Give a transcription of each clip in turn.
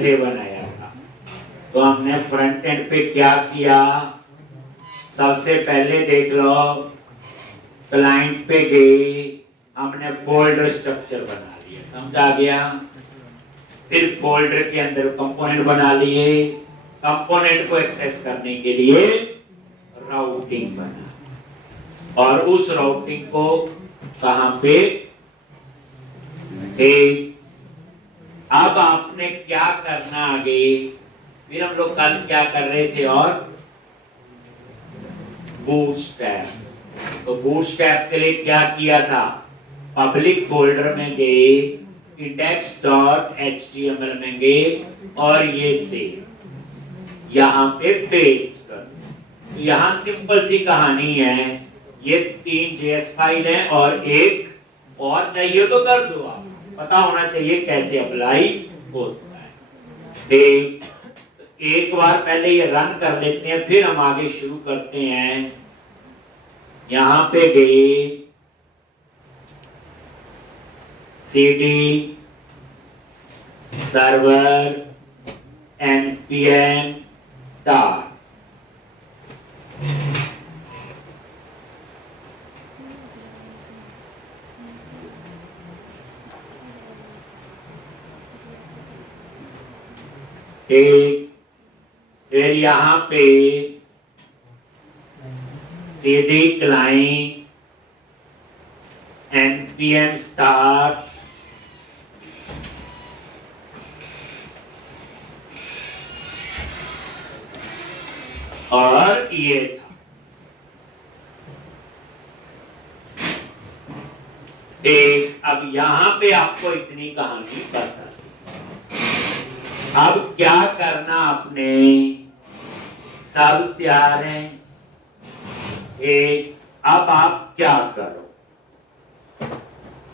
से बनाया था। तो हमने फ्रंट एंड पे क्या किया, सबसे पहले देख लो, क्लाइंट पे गए, हमने फोल्डर स्ट्रक्चर बना लिया, समझ आ गया। फिर फोल्डर के अंदर कंपोनेंट बना लिए, कंपोनेंट को एक्सेस करने के लिए राउटिंग बना, और उस राउटिंग को कहां पे थे। अब आपने क्या करना आगे, फिर हम लोग कल क्या कर रहे थे, और बूटस्ट्रैप। तो बूटस्ट्रैप के लिए क्या किया था, पब्लिक फोल्डर में गए, index.html में गए, और ये से यहाँ पे पेस्ट कर। तो यहाँ सिंपल सी कहानी है, ये 3 JS फाइल है और एक और चाहिए तो कर दो, आप पता होना चाहिए कैसे अप्लाई होता है। देख, एक बार पहले ये रन कर लेते हैं, फिर हम आगे शुरू करते हैं। यहां पे गए, cd सर्वर npm start, फिर यहां पे cd client npm start, और ये था। अब यहां पे आपको इतनी कहानी बता। अब क्या करना आपने, सब तैयार है। अब आप क्या करो,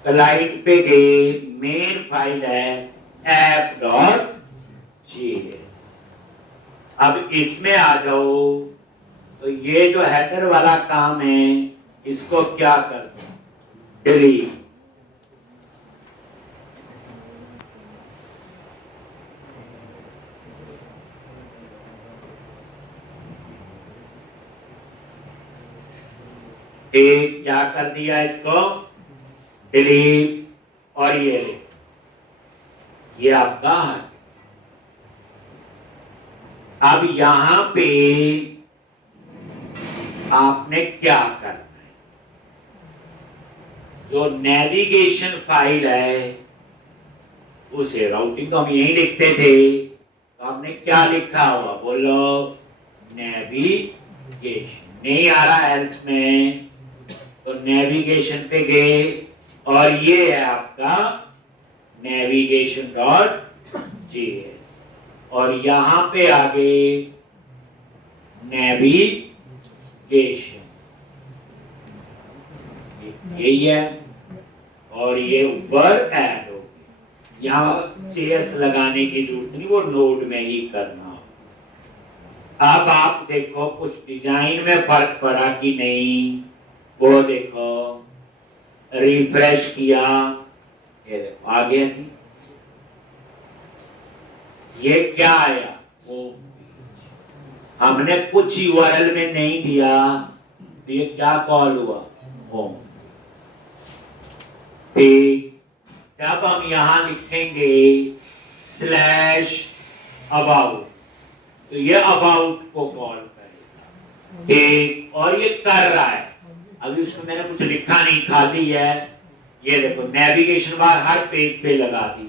क्लाइंट पे गए, मेन फाइल है app.js। अब इसमें आ जाओ, तो ये जो हेडर वाला काम है, इसको क्या कर दो, डिलीट। एक क्या कर दिया, इसको डिलीट, और ये आपका है। अब यहां पे आपने क्या करना है, जो नेविगेशन फाइल है उसे, राउटिंग तो हम यही लिखते थे, तो हमने क्या लिखा हुआ, बोलो नेविगेशन। नहीं आ रहा हेल्प में, तो नेविगेशन पे गए, और ये है आपका navigation.js, और यहां पे आगे नेविगेशन, यही है, और ये ऊपर ऐड हो गया। यहाँ JS लगाने की जरूरत नहीं, वो नोड में ही करना। अब आप देखो कुछ डिजाइन में फर्क पड़ा कि नहीं, वो देखो, रिफ्रेश किया, ये देखो आ गया थी। ये क्या आया, वो हमने कुछ URL में नहीं दिया, तो ये क्या कॉल हुआ, होम। जब हम यहां लिखेंगे /about, तो ये अबाउट को कॉल करेगा, और ये कर रहा है। अभी उसमें मैंने कुछ लिखा नहीं, खाली है। ये देखो नेविगेशन बार हर पेज पे लगा दी।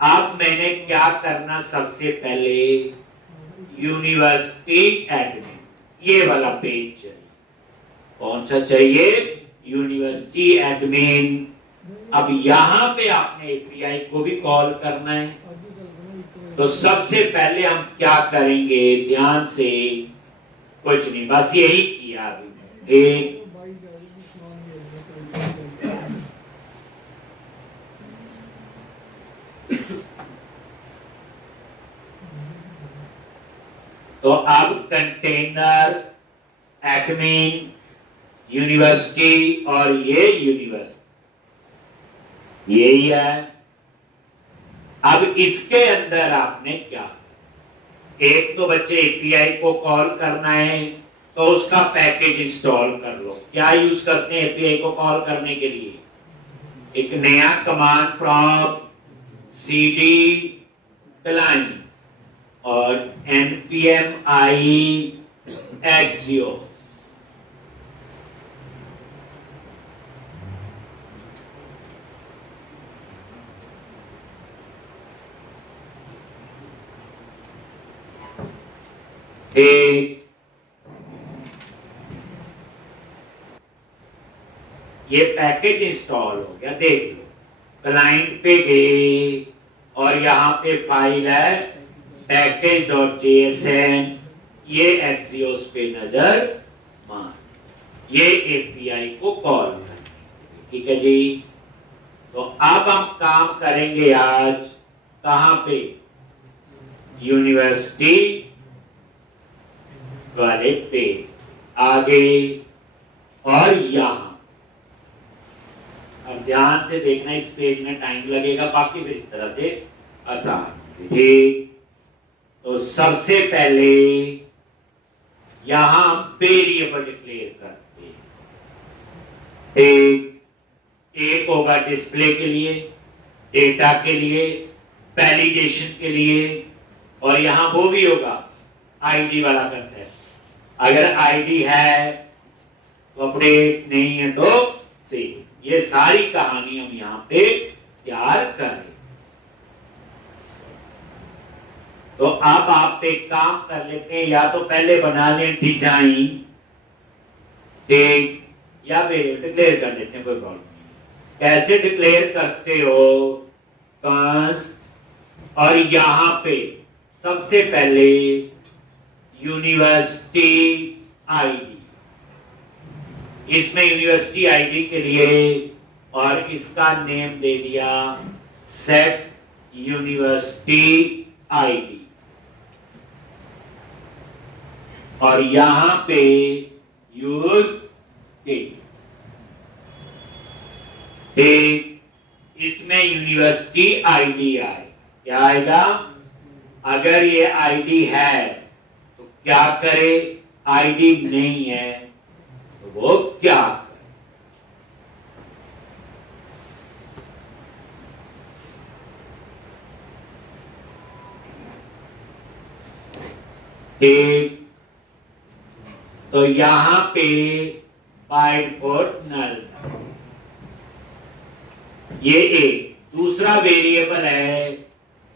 अब मैंने क्या करना, सबसे पहले यूनिवर्सिटी एडमिन, ये वाला पेज चाहिए। कौन सा चाहिए, यूनिवर्सिटी एडमिन। अब यहां पे आपने API को भी कॉल करना है, तो सबसे पहले हम क्या करेंगे, ध्यान से, कुछ नहीं, बस यही किया अभी। तो अब कंटेनर, एडमिन, यूनिवर्सिटी, और ये यूनिवर्सिटी, यही है। अब इसके अंदर आपने क्या, एक तो बच्चे एपीआई को कॉल करना है, तो उसका पैकेज इंस्टॉल कर लो। क्या यूज करते हैं एपीआई को कॉल करने के लिए? एक नया कमांड प्रॉम्प्ट cd क्लाइंट और npm i axios। एक ये पैकेज इंस्टॉल हो गया, देख लो। क्लाइंट पे गए और यहाँ पे फाइल है package.jsn, ये एक्सियोस पे नजर मार, ये एपीआई को कॉल करेंगे। ठीक है जी। तो अब हम काम करेंगे आज कहां पे? यूनिवर्सिटी वाले पेज आगे और यहां। अब ध्यान से देखना, इस पेज में टाइम लगेगा, बाकी फिर इस तरह से आसान। ठीक, तो सबसे पहले यहां वेरिएबल डिक्लेयर करते हैं। एक होगा डिस्प्ले के लिए, डेटा के लिए, वैलिडेशन के लिए, और यहां वो भी होगा आईडी वाला कंसेप्ट। अगर आईडी है तो अपडेट, नहीं है तो सेव। ये सारी कहानी हम यहां पे तैयार करें। तो अब आप एक काम कर लेते हैं, या तो पहले बना लें डिजाइन, ठीक, या वेरिएबल डिक्लेयर कर लेते हैं, कोई प्रॉब्लम नहीं। कैसे डिक्लेयर करते हो? कांस्ट और यहां पे सबसे पहले यूनिवर्सिटी आईडी, इसमें यूनिवर्सिटी आईडी के लिए और इसका नेम दे दिया सेट यूनिवर्सिटी आईडी, और यहां पे यूज स्टेट। इसमें यूनिवर्सिटी आईडी आए, क्या आएगा? अगर ये आईडी है तो क्या करे, आईडी नहीं है तो वो क्या करे? तो यहां पे बाय डिफॉल्ट नल, ये एक दूसरा वेरिएबल है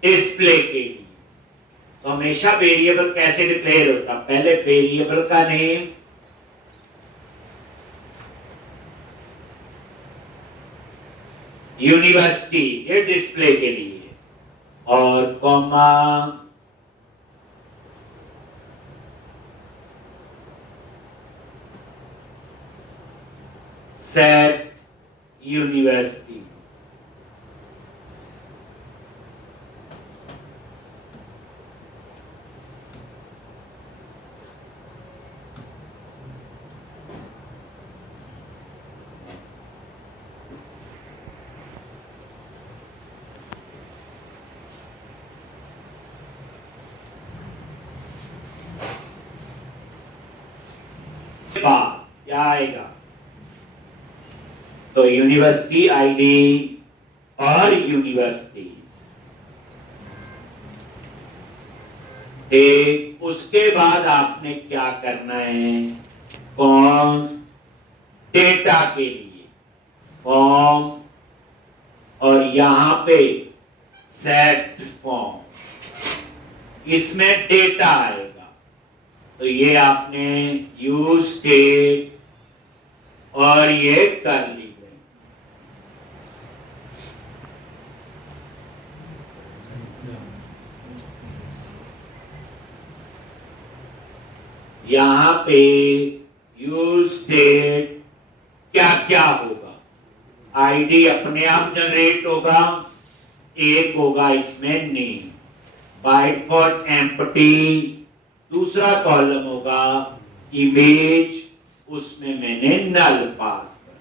डिस्प्ले के लिए। तो हमेशा वेरिएबल कैसे डिक्लेयर होता? पहले वेरिएबल का नेम, यूनिवर्सिटी, ये डिस्प्ले के लिए, और कॉमा सेट यूनिवर्सिटी। क्या आएगा? तो यूनिवर्सिटी आईडी और यूनिवर्सिटीज। उसके बाद आपने क्या करना है? कॉन्स्ट डेटा के लिए फॉर्म, और यहां पे सेट फॉर्म, इसमें डेटा आएगा। तो ये आपने यूज स्टेट और ये कर ली। यहां पे यूज स्टेट क्या क्या होगा? आईडी अपने आप जनरेट होगा, एक होगा इसमें नेम, बाय डिफॉल्ट एम्प्टी, दूसरा कॉलम होगा इमेज, उसमें मैंने नल पास कर।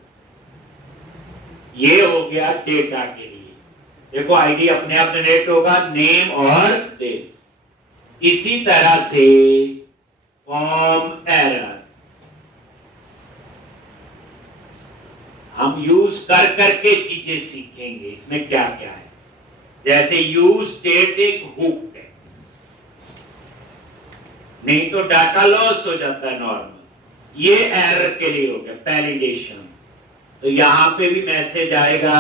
ये हो गया डेटा के लिए। देखो आईडी अपने आप जनरेट होगा, नेम और डेट। इसी तरह से फॉर्म एरर हम यूज कर करके चीजें सीखेंगे, इसमें क्या क्या है। जैसे यूज स्टेट एक हुक है, नहीं तो डाटा लॉस हो जाता है नॉर्मल। ये एरर के लिए हो गया वैलिडेशन। तो यहां पे भी मैसेज आएगा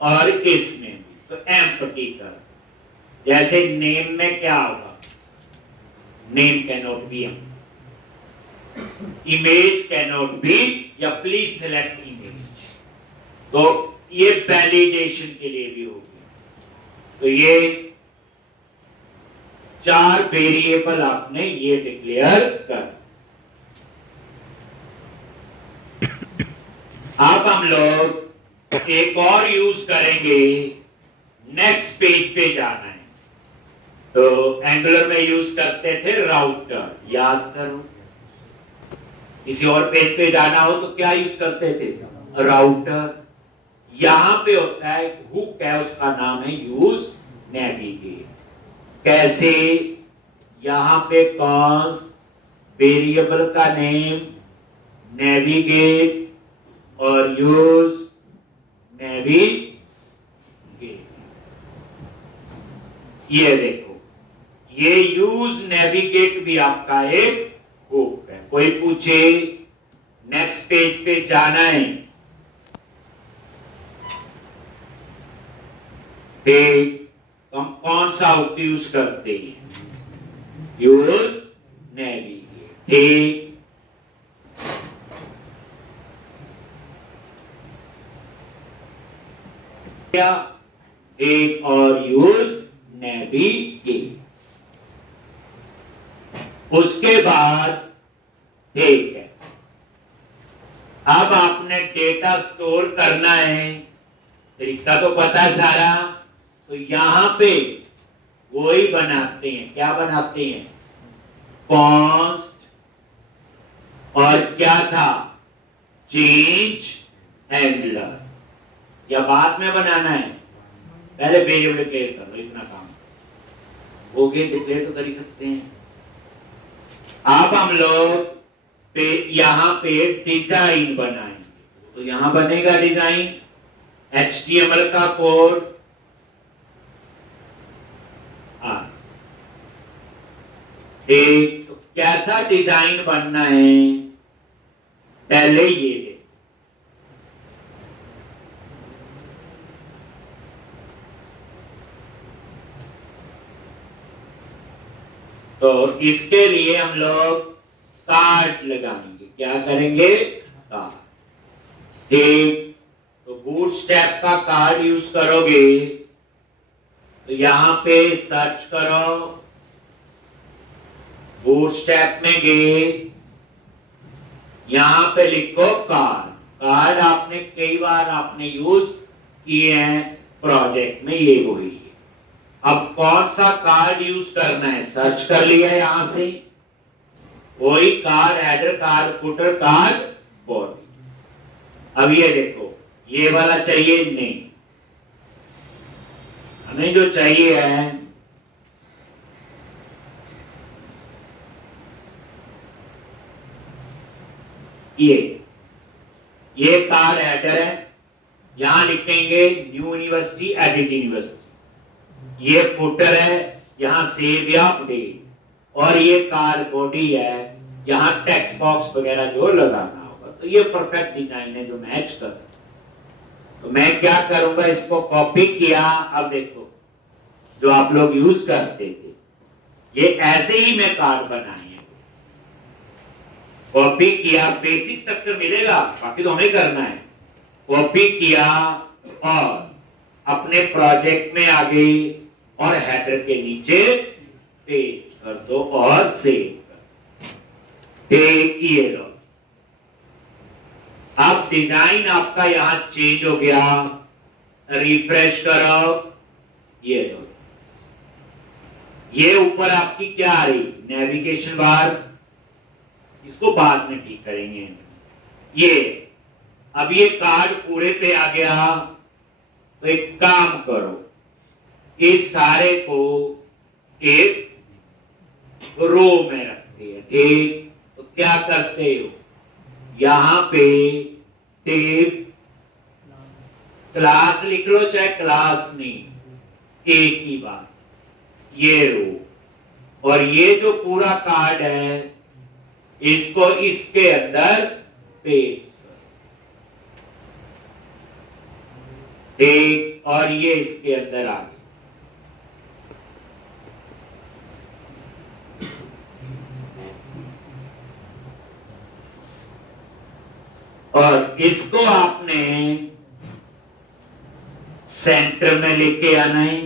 और इसमें भी। तो एम्प्टी कर, जैसे नेम में क्या होगा, नेम कैनॉट बी एम, इमेज कैनॉट बी, या प्लीज सिलेक्ट इमेज। तो ये वैलिडेशन के लिए भी होगी। तो ये 4 वेरिएबल आपने ये डिक्लेयर कर। अब हम लोग एक और यूज करेंगे, नेक्स्ट पेज पे जाना है। तो एंगुलर में यूज करते थे राउटर, याद करो। किसी और पेज पे जाना हो तो क्या यूज करते थे, राउटर। यहां पे होता है हुक है, उसका नाम है यूज नेविगेट। कैसे, यहां पे कॉन्स्ट वेरिएबल का नेम नेविगेट और यूज नेविगेट। ये देखो, ये यूज नेविगेट भी आपका एक हुक है। कोई पूछे नेक्स्ट पेज पे जाना है, हम कौन सा हुक यूज करते हैं, यूज नेविगेट। ठीक, एक और यूज नेविगेट। उसके बाद ठीक है, अब आपने डेटा स्टोर करना है, तरीका तो पता है सारा। तो यहां पे वही बनाते हैं, क्या बनाते हैं, कॉन्स्ट और क्या था, चेंज हैंडलर। या बाद में बनाना है, पहले वेरिएबल डिक्लेयर कर लो, इतना काम हो गया। डिक्लेयर तो कर ही सकते हैं। अब हम लोग यहां पे डिजाइन बनाएंगे। तो यहां बनेगा डिजाइन, HTML का कोड। एक तो कैसा डिजाइन बनना है, पहले ये दे। तो इसके लिए हम लोग कार्ड लगाएंगे। क्या करेंगे, कार्ड। एक तो बूटस्ट्रैप का कार्ड यूज करोगे, तो यहां पे सर्च करो, बूटस्ट्रैप में गए, यहां पे लिखो कार्ड। कार्ड आपने कई बार आपने यूज किए हैं प्रोजेक्ट में, ये वही है। अब कौन सा कार्ड यूज करना है, सर्च कर लिया यहां से, वही card, header card, footer card, body. अब ये देखो, ये वाला चाहिए नहीं, हमें जो चाहिए है ये कार्ड हेडर है। यहां लिखेंगे न्यू यूनिवर्सिटी, एडिट यूनिवर्सिटी। ये फुटर है, यहां सेव या अपडेट। और ये कार्ड बॉडी है, यहां टेक्स्ट बॉक्स वगैरह जो लगाना होगा। तो ये परफेक्ट डिजाइन है जो मैच कर। तो मैं क्या करूंगा, इसको कॉपी किया। अब देखो, जो आप लोग यूज करते थे, ये ऐसे ही मैं कार्ड बनाए, कॉपी किया, बेसिक स्ट्रक्चर मिलेगा, बाकी तो हमें करना है। कॉपी किया और अपने प्रोजेक्ट में आ गई और हेडर के नीचे पेस्ट कर दो और सेव कर। ये लो, अब डिजाइन आपका यहां चेंज हो गया। रिफ्रेश करो, ये लो, ये ऊपर आपकी क्या आ रही, नेविगेशन बार। इसको बाद में ठीक करेंगे। ये अब ये कार्ड पूरे पे आ गया। तो एक काम करो, इस सारे को एक रो में रखते हैं। ठीक, तो क्या करते हो, यहां पे टेप क्लास लिख लो चाहे क्लास नहीं, एक ही बात, ये रो और ये जो पूरा कार्ड है इसको इसके अंदर पेस्ट करो। ठीक, और ये इसके अंदर आ गया। और इसको आपने सेंटर में लेके आना है।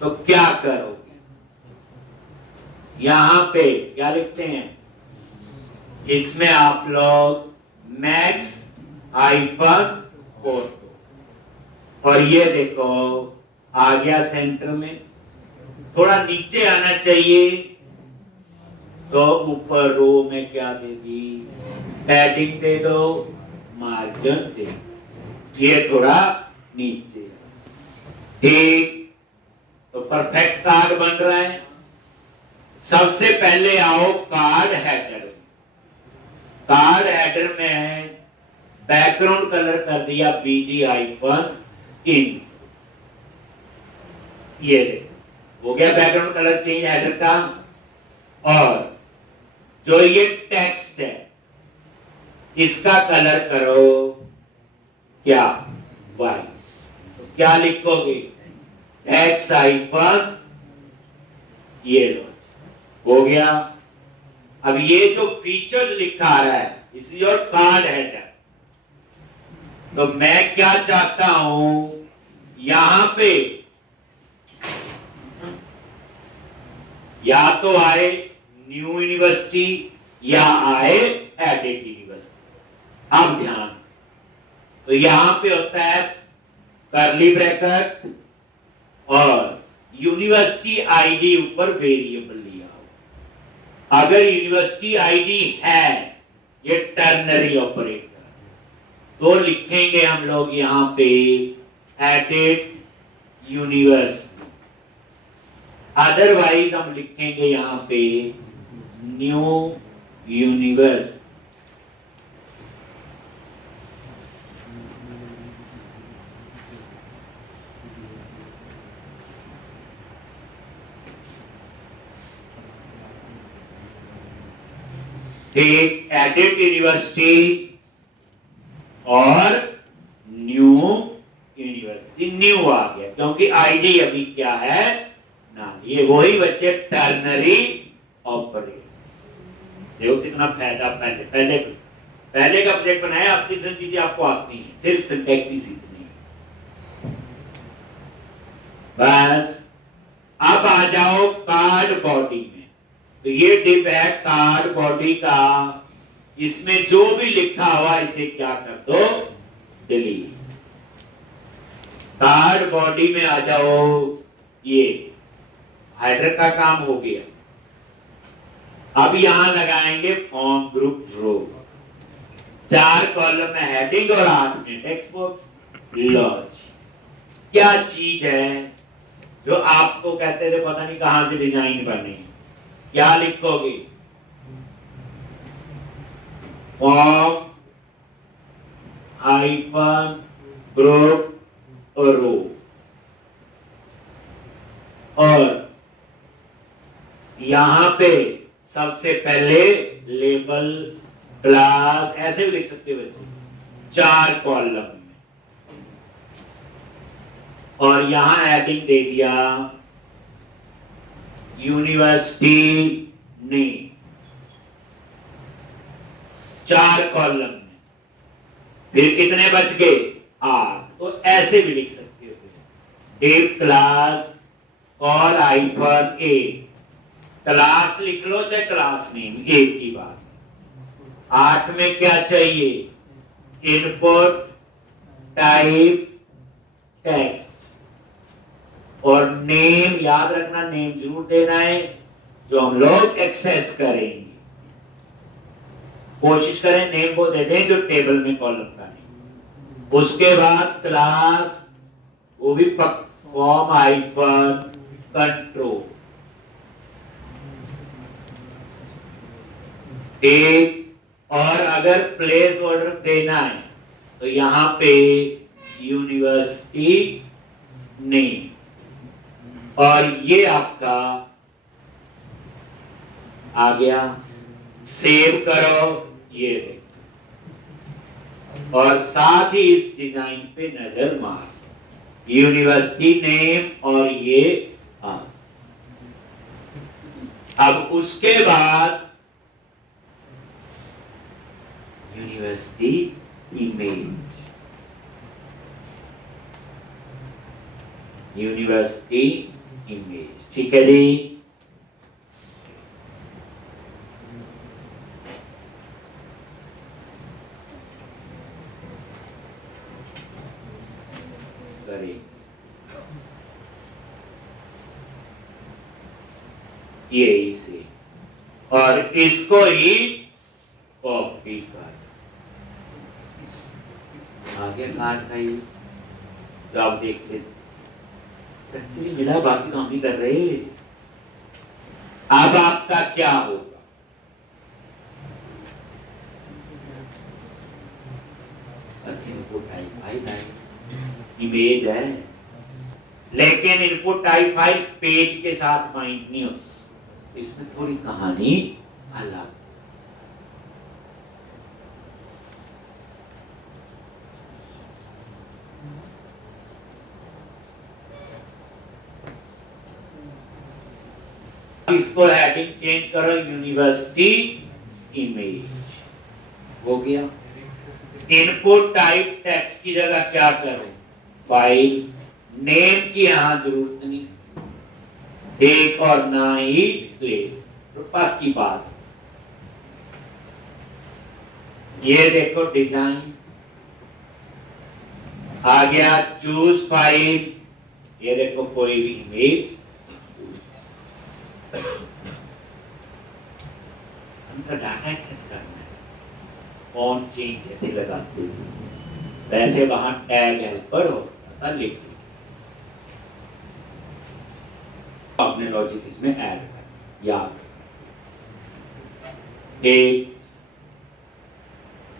तो क्या करोगे, यहां पे क्या लिखते हैं, इसमें आप लोग मैक्स हाइफन फोटो, और ये देखो आ गया सेंटर में। थोड़ा नीचे आना चाहिए, तो ऊपर रो में क्या दे दी, पैडिंग दे दो, मार्जिन दे, ये थोड़ा नीचे। ठीक, तो परफेक्ट कार्ड बन रहा है। सबसे पहले आओ कार्ड हेडर। कार्ड हेडर में बैकग्राउंड कलर कर दिया बीजी हाइफन इन, ये हो गया बैकग्राउंड कलर चेंज हेडर का। और जो ये टेक्स्ट है इसका कलर करो क्या, वाइट। तो क्या लिखोगे, एक्स हाइफन, ये हो गया। अब ये जो फीचर लिखा रहा है इस योर कार्ड हेडर, तो मैं क्या चाहता हूं, यहां पे या तो आए न्यू यूनिवर्सिटी या आए एडेड यूनिवर्सिटी। अब ध्यान, तो यहां पे होता है करली ब्रैकेट और यूनिवर्सिटी आईडी ऊपर वेरिएबल लिया हो। अगर यूनिवर्सिटी आईडी है ये टर्नरी ऑपरेटर, तो लिखेंगे हम लोग यहां पे एडेड यूनिवर्सिटी। अदरवाइज हम लिखेंगे यहां पे न्यू यूनिवर्सिटी। एक एडेड यूनिवर्सिटी और न्यू यूनिवर्सिटी, न्यू आ गया क्योंकि आईडी अभी क्या है ना, ये वही बच्चे टर्नरी ऑपरेटर। देखो कितना फायदा, पहले का प्रोजेक्ट बनाया, 80% चीजें आपको आती हैं, सिर्फ सिंटैक्स ही सीखनी है बस। अब आ जाओ कार्ड बॉडी में, तो ये डिप है कार्ड बॉडी का, इसमें जो भी लिखा हुआ इसे क्या कर दो, डिलीट। कार्ड बॉडी में आ जाओ, ये हेडर का काम हो गया। अब यहां लगाएंगे फॉर्म ग्रुप रो, 4 कॉलम में हेडिंग और 8 में टेक्स्ट बॉक्स। लॉज क्या चीज है जो आपको कहते थे पता नहीं कहां से डिजाइन करनी है, क्या लिखोगे, फॉर्म हाइफन ग्रुप और रो, और यहां पे सबसे पहले लेबल क्लास, ऐसे भी लिख सकते हो बच्चे, 4 कॉलम में, और यहां एडिंग दे दिया यूनिवर्सिटी नेम, 4 कॉलम में। फिर कितने बच गए, 8। तो ऐसे भी लिख सकते हो, डिव क्लास और हाइफन ए, क्लास लिख लो चाहे क्लास नेम, एक ही बात। 8 में क्या चाहिए, इनपुट टाइप टेक्स्ट, और नेम याद रखना, नेम जरूर देना है जो हम लोग एक्सेस करेंगे। कोशिश करें नेम वो दे दें जो टेबल में कॉलम का नेम। उसके बाद क्लास वो भी फॉर्म हाइफन कंट्रोल। एक और अगर प्लेस ऑर्डर देना है तो यहां पे यूनिवर्सिटी नेम और ये आपका आ गया। सेव करो, ये देखो, और साथ ही इस डिजाइन पे नजर मार, यूनिवर्सिटी नेम और ये अब उसके बाद यूनिवर्सिटी इमेज, यूनिवर्सिटी इमेज, ठीक है जी। ये इसे और इसको ही कॉपी कर, आगे कार्ड का यूज जो आप देखते स्ट्रक्चर मिला, बाकी काम भी कर रहे। अब आपका क्या होगा, बस इनपुट टाइप इमेज है, लेकिन इनपुट टाइप फाइल पेज के साथ बाइंड नहीं होती, इसमें थोड़ी कहानी अलग। इसको हेडिंग चेंज करो, यूनिवर्सिटी इमेज हो गया। इनपुट टाइप टेक्स्ट की जगह क्या करो, फाइल नेम की यहां जरूरत नहीं, एक और ना ही प्लेस, रुपा की बात। ये देखो डिजाइन आ गया, चूज फाइल, ये देखो कोई भी इमेज, हमको डाटा एक्सेस करना है, ऑन चेंज जैसे लगाते हैं वैसे वहां टैग हेल्पर होता, लिख अपने लॉजिक इसमें ऐड कर, याद एक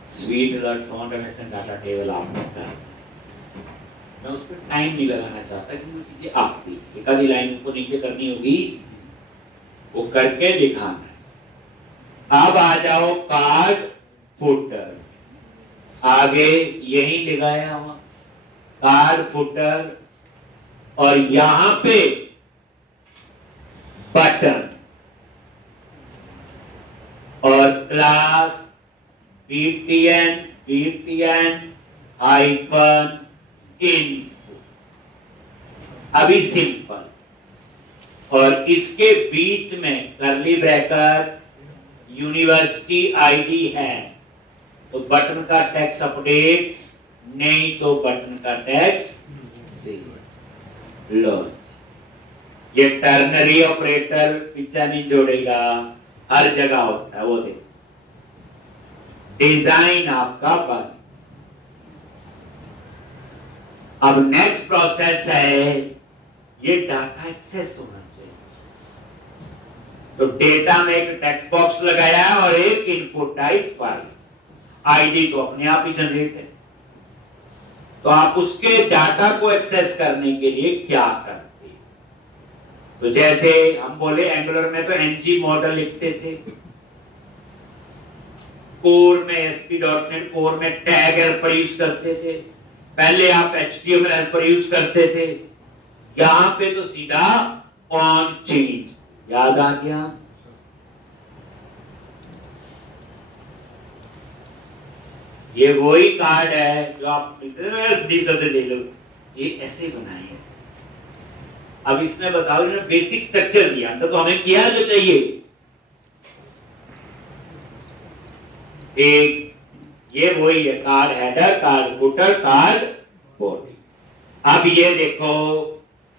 sweet alert font MSN data table आपने कर, मैं उस पर टाइम नहीं लगाना चाहता कि वो चीजें आती, एक आधी लाइन को नीचे करनी होगी, वो करके दिखाना है। अब आ जाओ कार्ड फुटर, आगे यही लगाया हुआ कार्ड फुटर, और यहां पे बटन और क्लास बीटीएन हाइफन इन्फो, अभी सिंपल, और इसके बीच में करली ब्रैकेट यूनिवर्सिटी आईडी है, तो बटन का टेक्स्ट अपडेट, नहीं तो बटन का टेक्स्ट सेव। लो ये टर्नरी ऑपरेटर पीछा नहीं जोड़ेगा, हर जगह होता है, वो देखो डिजाइन आपका बन। अब नेक्स्ट प्रोसेस है, ये डाटा एक्सेस होना चाहिए, तो डेटा में एक टेक्स्ट बॉक्स लगाया और एक इनपुट टाइप फाइल, आईडी तो अपने आप ही जनरेट है, तो आप उसके डाटा को एक्सेस करने के लिए क्या करते, तो जैसे हम बोले एंगुलर में तो एनजी मॉडल लिखते थे, कोर में ASP.NET कोर में टैग हेल्पर यूज करते थे, पहले आप HTML हेल्पर यूज करते थे, यहां पे तो सीधा ऑन चेंज, याद आ गया। ये वही कार्ड है जो आप से ले लो, ये ऐसे बनाए। अब इसमें बताओ, बेसिक स्ट्रक्चर दिया तो हमें क्या जो चाहिए, एक ये वही है, card header, card footer, card body. अब ये देखो,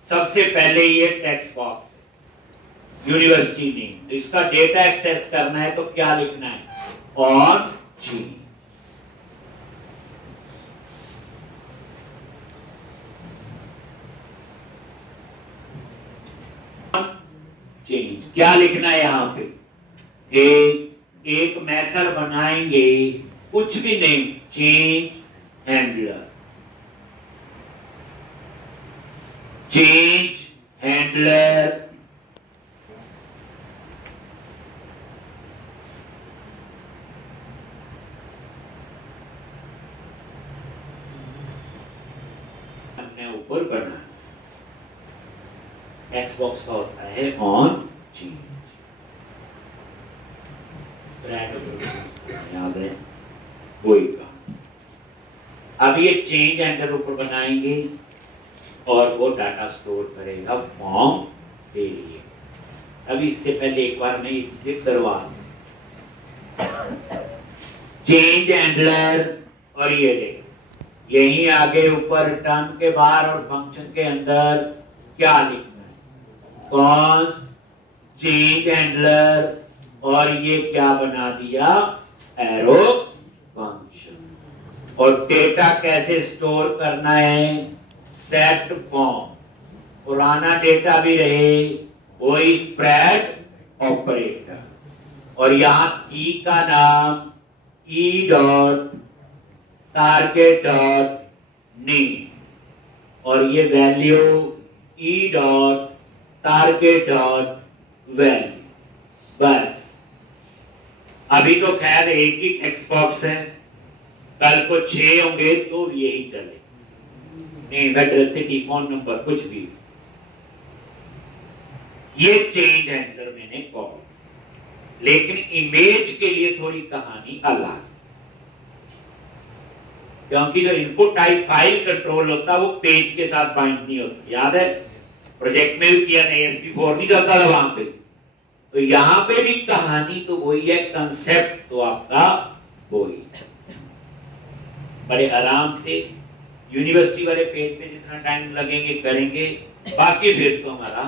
सबसे पहले ये टेक्स्ट बॉक्स है, यूनिवर्सिटी नेम, तो इसका डेटा एक्सेस करना है तो क्या लिखना है, ऑन जी। चेंज। क्या लिखना है यहां पे? एक मेथड बनाएंगे, कुछ भी नहीं, चेंज हैंडलर। चेंज हैंडलर हमने ऊपर करना। एक्स बॉक्स का होता है ऑन चेंज, याद है कोई का। अब ये चेंज हैंडलर ऊपर बनाएंगे और वो डाटा स्टोर करेगा फॉर्म के लिए। अब इससे पहले एक बार मैं ये चीजें करवा दूं। चेंज हैंडलर, और ये देखो यहीं आगे ऊपर टर्म के बाहर और फंक्शन के अंदर क्या लिखना है? कॉन्स्ट चेंज हैंडलर, और ये क्या बना दिया? Arrow function. और डेटा कैसे स्टोर करना है? Set form. पुराना डेटा भी रहे वही स्प्रेड ऑपरेटर, और यहां की का नाम E dot target dot name, और ये value E dot target dot value. बस अभी तो खैर एक ही टेक्स्ट बॉक्स है, कल को 6 होंगे तो यही चले, name address city phone number कुछ भी। ये चेंज हैंडलर मैंने कॉल, लेकिन इमेज के लिए थोड़ी कहानी अलग, क्योंकि जो इनपुट टाइप फाइल कंट्रोल होता है वो पेज के साथ बाइंड नहीं होता। याद है प्रोजेक्ट में भी किया था, ASP4 नहीं चलता था वहां पे। तो यहां पे भी कहानी तो वही है, कंसेप्ट तो आपका वही। बड़े आराम से यूनिवर्सिटी वाले पेज पे जितना टाइम लगेंगे करेंगे, बाकी फिर तो हमारा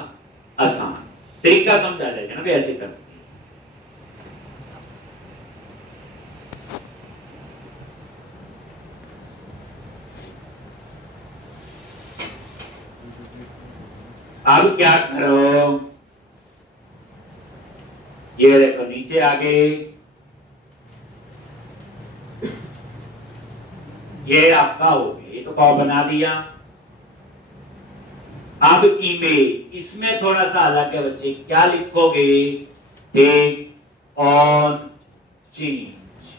आसान तरीका समझा जाएगा ना, ऐसे करते हैं। अब क्या करो, ये देखो नीचे आगे ये आपका हो गया, ये तो कॉल बना दिया। अब इमेज, इसमें थोड़ा सा अलग है बच्चे, क्या लिखोगे? टेक ऑन चेंज,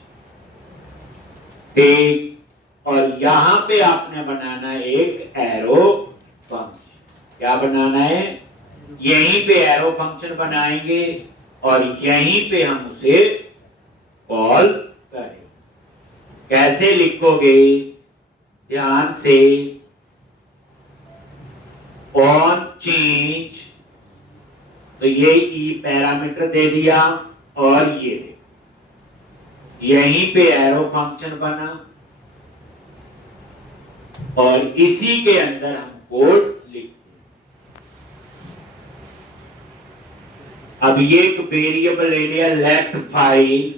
टेक, और यहां पे आपने बनाना है एक एरो फंक्शन। क्या बनाना है? यहीं पे एरो फंक्शन बनाएंगे और यहीं पे हम उसे कॉल करें। कैसे लिखोगे? ध्यान से, ऑन चेंज, तो ये ई पैरामीटर दे दिया, और ये यहीं पे एरो फंक्शन बना, और इसी के अंदर हम कोड लिखते। अब ये एक वेरिएबल ले लिया लेफ्ट फाइल,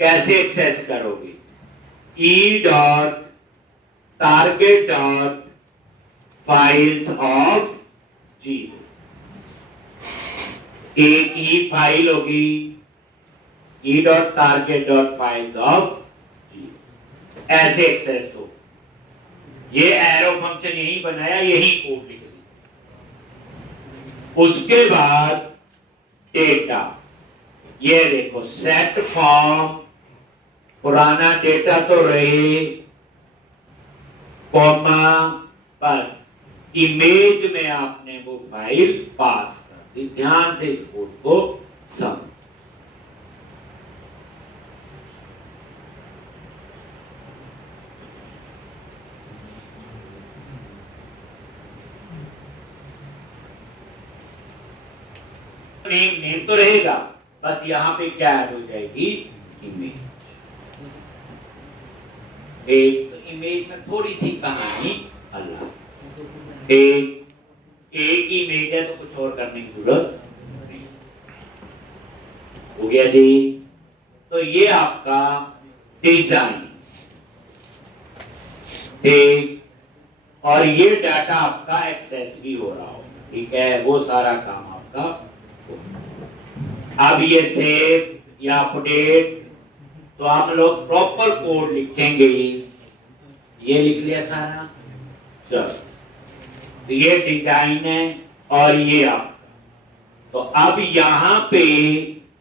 कैसे एक्सेस करोगे? E dot target dot files of zero, एक ही फाइल होगी, E dot target dot files of zero, ऐसे एक्सेस हो। ये एरो फंक्शन यही बनाया, यही कोड लिख दिया। उसके बाद डेटा, ये देखो सेट फॉर्म, पुराना डेटा तो रहे, कॉमा, बस इमेज में आपने वो फाइल पास कर दी। ध्यान से इस कोड को समझ। नेम तो रहेगा, बस यहां पे क्या ऐड हो जाएगी? इमेज। एक इमेज में थोड़ी सी कहानी अलग, एक इमेज है तो कुछ और करने की जरूरत नहीं। हो गया जी। तो ये आपका डिजाइन, ठीक, और ये डाटा आपका एक्सेस भी हो रहा हो, ठीक है, वो सारा काम आपका अब ये सेव या अपडेट, तो आप लोग प्रॉपर कोड लिखेंगे। ये लिख लिया सारा, चलो तो ये डिजाइन है और ये आपका। तो अब यहां पे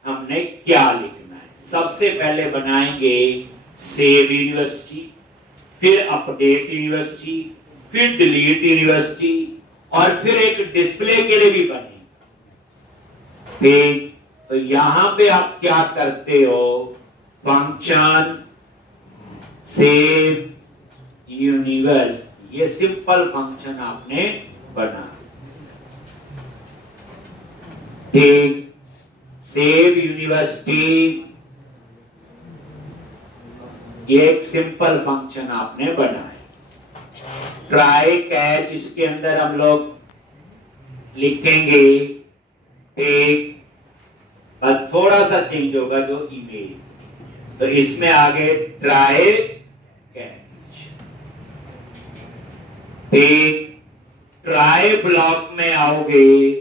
हमने क्या लिखना है, सबसे पहले बनाएंगे सेव यूनिवर्सिटी, फिर अपडेट यूनिवर्सिटी, फिर डिलीट यूनिवर्सिटी, और फिर एक डिस्प्ले के लिए भी बनेगा पेज। तो यहां पे आप क्या करते हो, फंक्शन सेव यूनिवर्सिटी, ये सिंपल फंक्शन आपने बना। ठीक, सेव यूनिवर्सिटी, ये एक सिंपल फंक्शन आपने बनाया। ट्राई कैच, इसके अंदर हम लोग लिखेंगे एक, बस थोड़ा सा चेंज होगा जो इमेज, तो इसमें आगे ट्राई कैच। एक ट्राई ब्लॉक में आओगे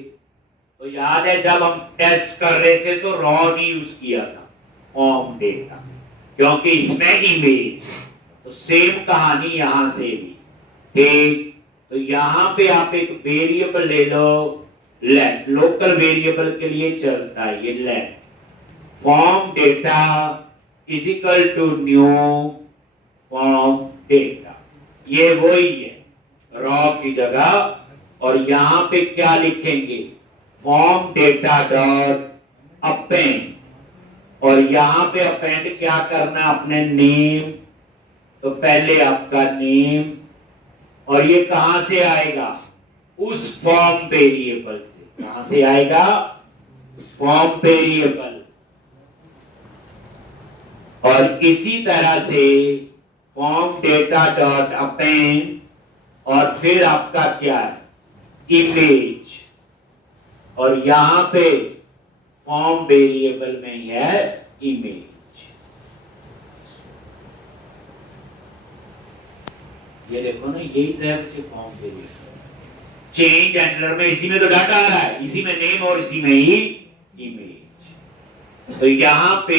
तो याद है जब हम टेस्ट कर रहे थे तो रॉ नहीं यूज किया था, फॉर्म डेटा, क्योंकि इसमें इमेज। तो सेम कहानी यहां से भी। ठीक, तो यहां पे आप एक वेरिएबल ले लो, लेट, लोकल वेरिएबल के लिए चलता है ये let, form data is equal to new form data, ये वही है रॉ की जगह। और यहां पे क्या लिखेंगे, फॉर्म डेटा डॉट अपेंड, और यहां पे अपेंड क्या करना अपने नेम, तो पहले आपका नेम, और ये कहां से आएगा, उस फॉर्म वेरिएबल से। कहां से आएगा, फॉर्म वेरिएबल। और इसी तरह से फॉर्म डेटा डॉट अपेंड, और फिर आपका क्या है, इमेज, और यहां पे फॉर्म वेरिएबल में ही है इमेज। ये देखो ना, यही तो है बच्चे फॉर्म वेरिएबल। चेंज हैंडलर में इसी में तो डाटा आ रहा है, इसी में नेम और इसी में ही इमेज। तो यहां पे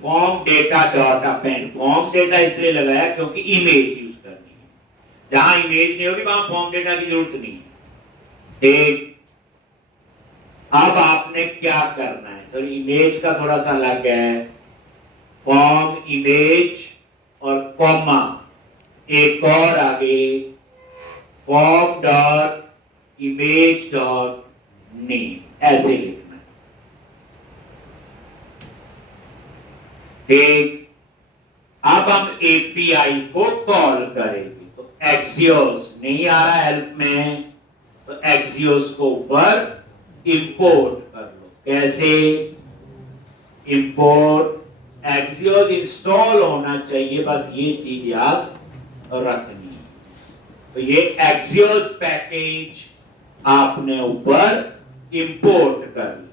form data dot append, form data इसलिए लगाया क्योंकि इमेज यूज करनी है, जहां इमेज नहीं होगी वहां फॉर्म डेटा की जरूरत नहीं है। एक, अब आपने क्या करना है, तो इमेज का थोड़ा सा अलग है, फॉर्म इमेज और कॉमा एक और आगे, form dot image dot name, ऐसे लिखना है। ठीक, अब हम एपीआई को कॉल करेंगे, तो एक्सियोस नहीं आ रहा हेल्प में, तो एक्सियोस को ऊपर इंपोर्ट कर लो। कैसे, इंपोर्ट एक्सियोस इंस्टॉल होना चाहिए, बस ये चीज याद रखनी है। तो ये एक्सियोस पैकेज आपने ऊपर इंपोर्ट कर लिया।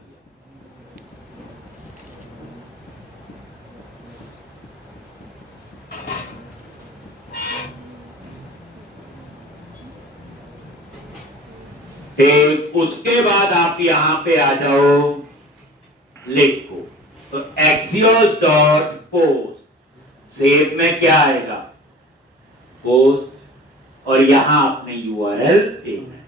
ठीक, उसके बाद आप यहां पे आ जाओ, लिखो, तो एक्सियोस डॉट पोस्ट, सेव में क्या आएगा, पोस्ट, और यहां आपने यूआरएल देना है।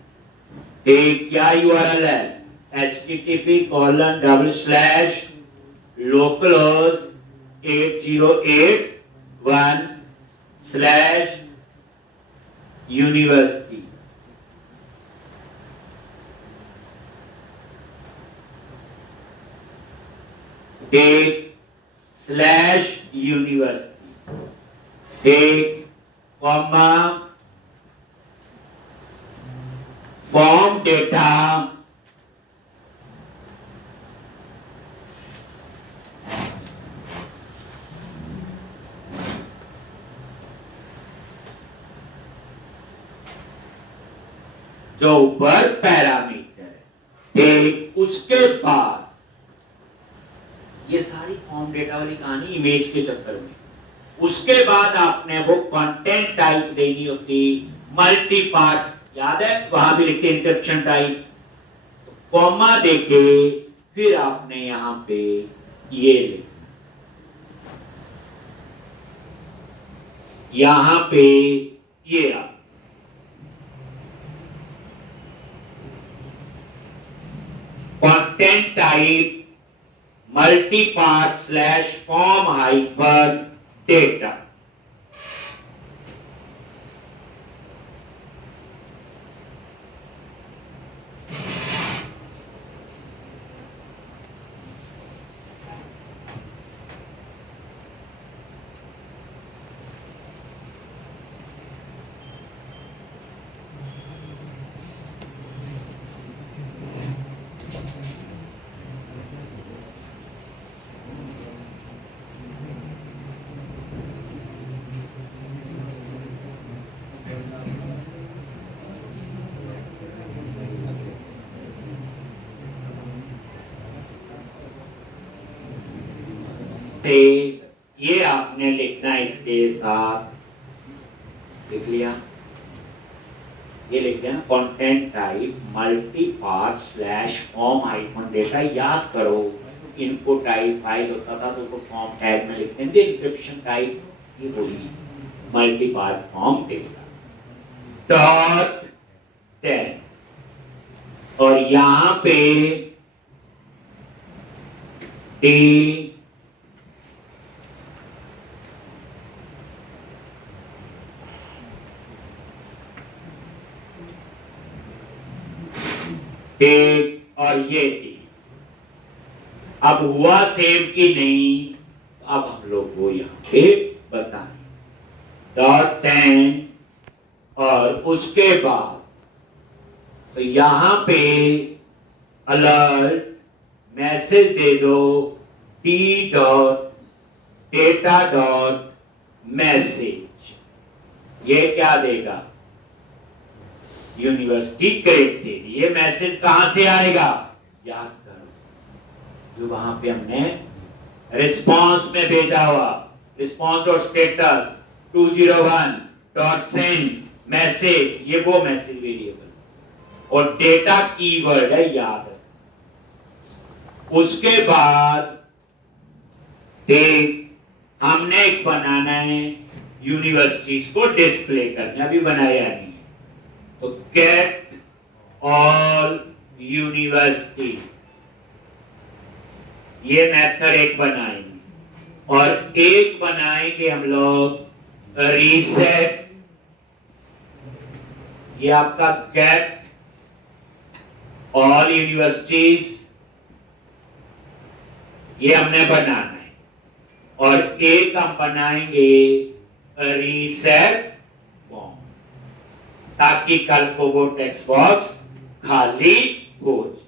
ठीक, क्या यूआरएल है, http://localhost 8081/university। /university, comma, form data जो ऊपर पैरामीटर है। ठीक, उसके बाद ये सारी फॉर्म डेटा वाली कहानी इमेज के चक्कर में, उसके बाद आपने वो कंटेंट टाइप देनी होती, मल्टी पार्ट्स, याद है वहां भी लिखते इंक्रिप्शन टाइप। कॉमा देके फिर आपने यहां पे ये लिखना, यहां पे ये आ content type multi part slash form hyper data. से ये आपने लिखना इसके साथ लिख लिया, ये लिख दिया ना, content type multi part slash form hyphen data. याद करो इनपुट टाइप फाइल होता था तो उसको फॉर्म टैग में लिखते थे, इंक्रिप्शन टाइप ये वही multi part form data dot 10 और यहां पे डी डेट और ये थी। अब हुआ सेव की नहीं, अब हम लोग वो यहां पे बताएं डॉट 10 और उसके बाद तो यहां पे अलर्ट मैसेज दे दो D dot data dot message. ये क्या देगा, यूनिवर्सिटी करेक्टेड। ये मैसेज कहां से आएगा, याद करो जो वहां पे हमने रिस्पांस में भेजा हुआ, रिस्पांस और स्टेटस 201.send मैसेज, ये वो मैसेज वेरिएबल और डेटा कीवर्ड है, याद है। उसके बाद देख हमने एक बनाना है यूनिवर्सिटीज को डिस्प्ले करने, अभी बनाया नहीं है, तो गेट ऑल यूनिवर्सिटी ये मेथड एक बनाएंगे और एक बनाएंगे हम लोग रीसेट। ये आपका गेट ऑल यूनिवर्सिटीज ये हमने बनाना है और एक हम बनाएंगे रीसेट फॉर्म ताकि कल को वो टेक्स्ट बॉक्स खाली हो जाए।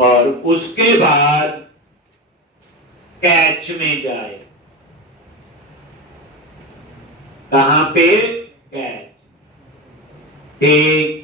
और उसके बाद कैच में जाए, कहां पे, कैच। ठीक,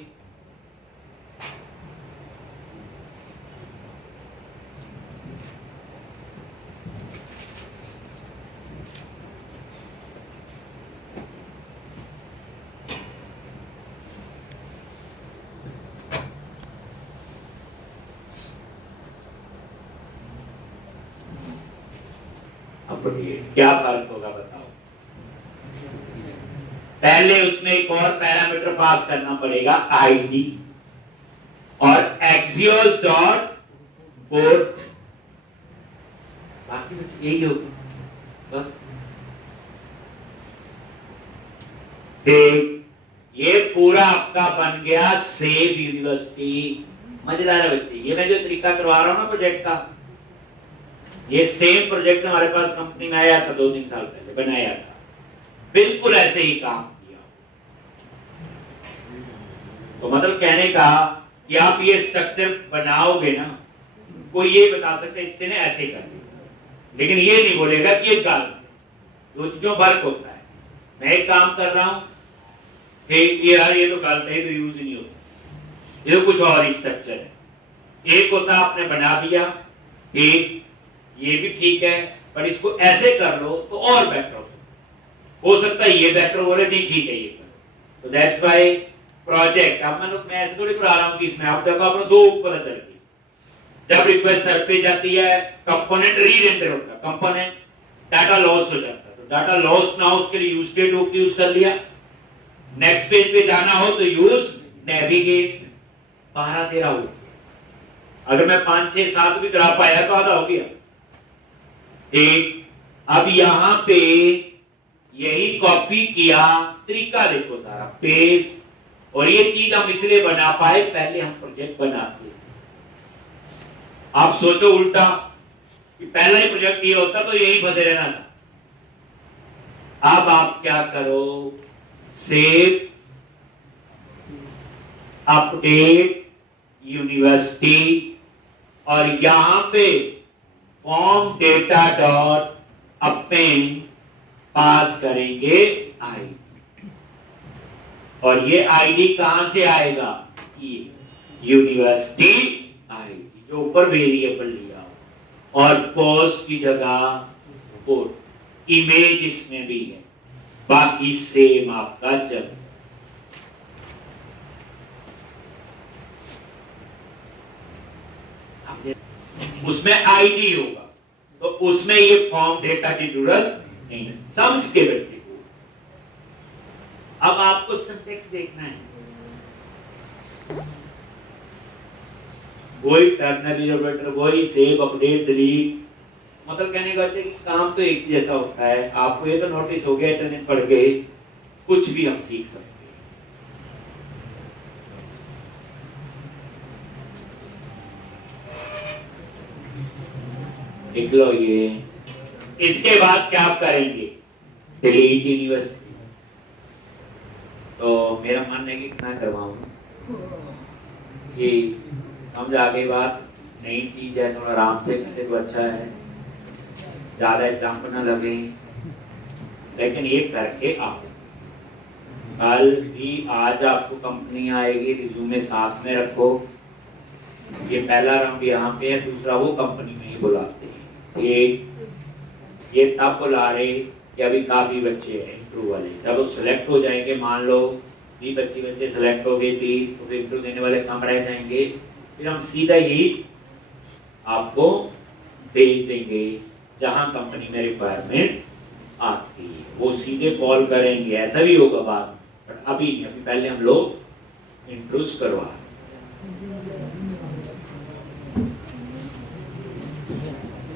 क्या फर्क होगा बताओ। पहले उसमें एक और पैरामीटर पास करना पड़ेगा आईडी और एक्सियोस डॉट पोर्ट, बाकी यही होगा बस। ये पूरा आपका बन गया सेव यूनिवर्सिटी। मजेदार है बच्चे, ये मैं जो तरीका करवा रहा हूं ना प्रोजेक्ट का, ये सेम प्रोजेक्ट हमारे पास कंपनी में आया था 2-3 साल पहले, बनाया था, बिल्कुल ऐसे ही काम किया। तो मतलब कहने का कि आप ये स्ट्रक्चर बनाओगे ना, कोई ये बता सकता है इससे ने ऐसे कर दिया, लेकिन ये नहीं बोलेगा कि ये गलत। दो चीजों फर्क होता है, मैं एक काम कर रहा हूं, ये तो गलत है, तो यूज नहीं होता, ये तो कुछ और स्ट्रक्चर है। एक होता आपने बना दिया, एक ये भी ठीक है, पर इसको ऐसे कर लो तो और बेटर हो सकता है। ये बेटर बोले नहीं ठीक है ये करो, तो दैट्स व्हाई प्रोजेक्ट। अब मैं ऐसे थोड़ी पढ़ा रहा हूँ कि इसमें आप देखो आपको दो पता चल गई। जब रिक्वेस्ट सर्व पे जाती है कंपोनेंट री रेंडर होता है, कंपोनेंट डाटा लॉस हो जाता है, तो डाटा लॉस ना हो उसके लिए यूज स्टेट हुक यूज कर लिया। नेक्स्ट पेज पे जाना हो तो यूज नेविगेट। 12-13 हो, अगर मैं 5-6-7 भी करा पाया तो आधा हो गया। एक अब यहां पे यही कॉपी किया, तरीका देखो सारा पेस्ट, और ये चीज हम इसलिए बना पाए पहले हम प्रोजेक्ट बनाते। आप सोचो उल्टा कि पहला ही प्रोजेक्ट ये होता तो यही फंसे रहना था। अब आप क्या करो, सेव, अपडेट यूनिवर्सिटी, और यहां पे फॉर्म डेटा डॉट अपेंड पास करेंगे आईडी, और ये आईडी कहां से आएगा, ये यूनिवर्सिटी आईडी जो ऊपर वेरिएबल लिया, और पोस्ट की जगह पोस्ट, इमेज इसमें भी है, बाकी सेम आपका चल। उसमें आईडी होगा तो उसमें ये फॉर्म डेटा की जरूरत नहीं, समझ के बच्चे को। अब आपको सिंटैक्स देखना है, वही टर्नरी ऑपरेटर, वही सेव, अपडेट, डिलीट, मतलब कहने का कि काम तो एक जैसा होता है। आपको ये तो नोटिस हो गया इतने दिन पढ़ के, कुछ भी हम सीख सकते हैं। लिख लो ये। इसके बाद क्या आप करेंगे, डिलीट यूनिवर्सिटी। तो मेरा मन है कि मैं करवाऊं कि समझ आ गई बात, नई चीज है, थोड़ा आराम से करते तो अच्छा है, ज्यादा जंप ना लगे, लेकिन ये करके आओ। कल भी आज आपको कंपनी आएगी, रिज्यूमे साथ में रखो। ये पहला राउंड यहाँ पे है, दूसरा वो कंपनी में ही बुलाते हैं। ये तब बुला रहे कि अभी काफी बच्चे हैं इंटरव्यू वाले, जब वो सिलेक्ट हो जाएंगे, मान लो 20-25 बच्चे सिलेक्ट हो गए, 30, तो फिर इंटरव्यू देने वाले कम रह जाएंगे, फिर हम सीधा ही आपको भेज देंगे जहां कंपनी में रिक्वायरमेंट आती है, वो सीधे कॉल करेंगे। ऐसा भी होगा बात, बट अभी नहीं, अभी पहले हम लोग इंट्रोड्यूस करवा रहे हैं।